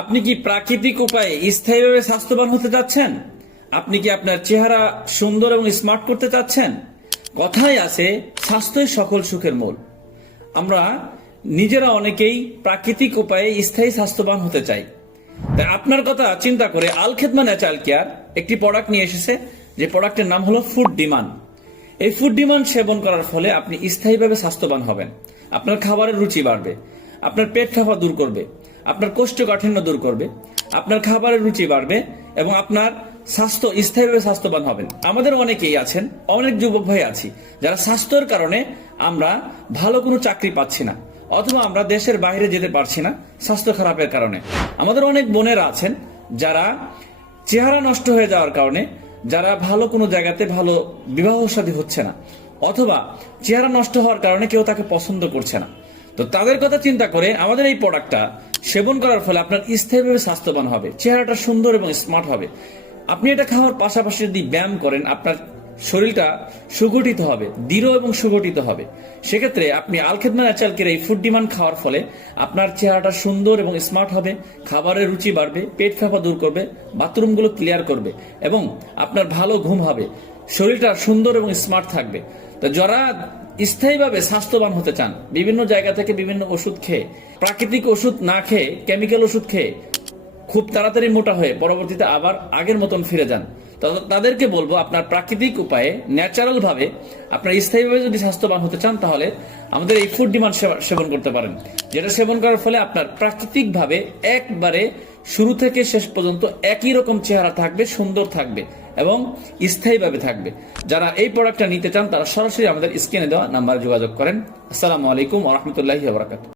আপনি কি প্রাকৃতিক উপায়ে স্থায়ীভাবে স্বাস্থ্যবান হতে চাচ্ছেন? আপনি কি আপনার চেহারা সুন্দর এবং স্মার্ট করতে চাচ্ছেন? কথায় আছে, স্বাস্থ্যই সকল সুখের মূল। আমরা নিজেরা অনেকেই প্রাকৃতিক উপায়ে স্থায়ী স্বাস্থ্যবান হতে চাই। তাই আপনার কথা চিন্তা করে আল খেদমা ন্যাচারাল কেয়ার একটি প্রোডাক্ট নিয়ে এসেছে, যে প্রোডাক্টের নাম হলো ফুড ডিমান্ড। এই ফুড ডিমান্ড সেবন করার ফলে আপনি স্থায়ীভাবে স্বাস্থ্যবান হবেন। আপনার খাবারের রুচি বাড়বে, আপনার পেট ফাঁপা দূর করবে, আপনার কোষ্ঠকাঠিন্য দূর করবে, আপনার খাবারের রুচি বাড়বে এবং আপনার স্বাস্থ্য স্থায়ীভাবে স্বাস্থ্যবান হবেন। আমাদের অনেকেই আছেন, অনেক যুবক ভাই আছি যারা স্বাস্থ্যের কারণে আমরা ভালো কোনো চাকরি পাচ্ছি না, অথবা আমরা দেশের বাইরে যেতে পারছি না স্বাস্থ্য খারাপের কারণে। আমাদের অনেক বোনেরা আছেন যারা চেহারা নষ্ট হয়ে যাওয়ার কারণে, যারা ভালো কোনো জায়গাতে ভালো বিবাহ শাদী হচ্ছে না, অথবা চেহারা নষ্ট হওয়ার কারণে কেউ তাকে পছন্দ করছে না। তো তাদের কথা চিন্তা করে আমাদের এই প্রোডাক্টটা সেবন করার ফলে আপনার স্থায়ীভাবে স্বাস্থ্যবান হবে, চেহারাটা সুন্দর এবং স্মার্ট হবে। আপনি এটা খাওয়ার পাশাপাশি যদি ব্যায়াম করেন, আপনার শরীরটা সুগঠিত হবে, দৃঢ় এবং সুগঠিত হবে। সেক্ষেত্রে আপনি আল খেদমা ন্যাচারাল কেয়ার এই ফুড ডিমান্ড খাওয়ার ফলে আপনার চেহারাটা সুন্দর এবং স্মার্ট হবে, খাবারের রুচি বাড়বে, পেট ফাঁপা দূর করবে, বাথরুমগুলো ক্লিয়ার করবে এবং আপনার ভালো ঘুম হবে, শরীরটা সুন্দর এবং স্মার্ট থাকবে। তো যারা স্থায়ীভাবে স্বাস্থ্যবান হতে চান, বিভিন্ন জায়গা থেকে বিভিন্ন ওষুধ খেয়ে, প্রাকৃতিক ওষুধ না খেয়ে কেমিক্যাল ওষুধ খেয়ে খুব তাড়াতাড়ি মোটা হয়ে পরবর্তীতে আবার আগের মতন ফিরে যান, তাদেরকে বলবো আপনার প্রাকৃতিক উপায়ে ন্যাচারাল ভাবে আপনার স্থায়ীভাবে যদি স্বাস্থ্যবান হতে চান, তাহলে আমাদের এই ফুড ডিমান্ড সেবন করতে পারেন। যেটা সেবন করার ফলে আপনার প্রাকৃতিক ভাবে একবারে শুরু থেকে শেষ পর্যন্ত একই রকম চেহারা থাকবে, সুন্দর থাকবে এবং স্থায়ীভাবে থাকবে। যারা এই প্রোডাক্টটা নিতে চান তারা সরাসরি আমাদের স্ক্রিনে দেওয়া নাম্বারে যোগাযোগ করেন। আসসালামু আলাইকুম ওয়া রাহমাতুল্লাহি ওয়া বারাকাতুহু।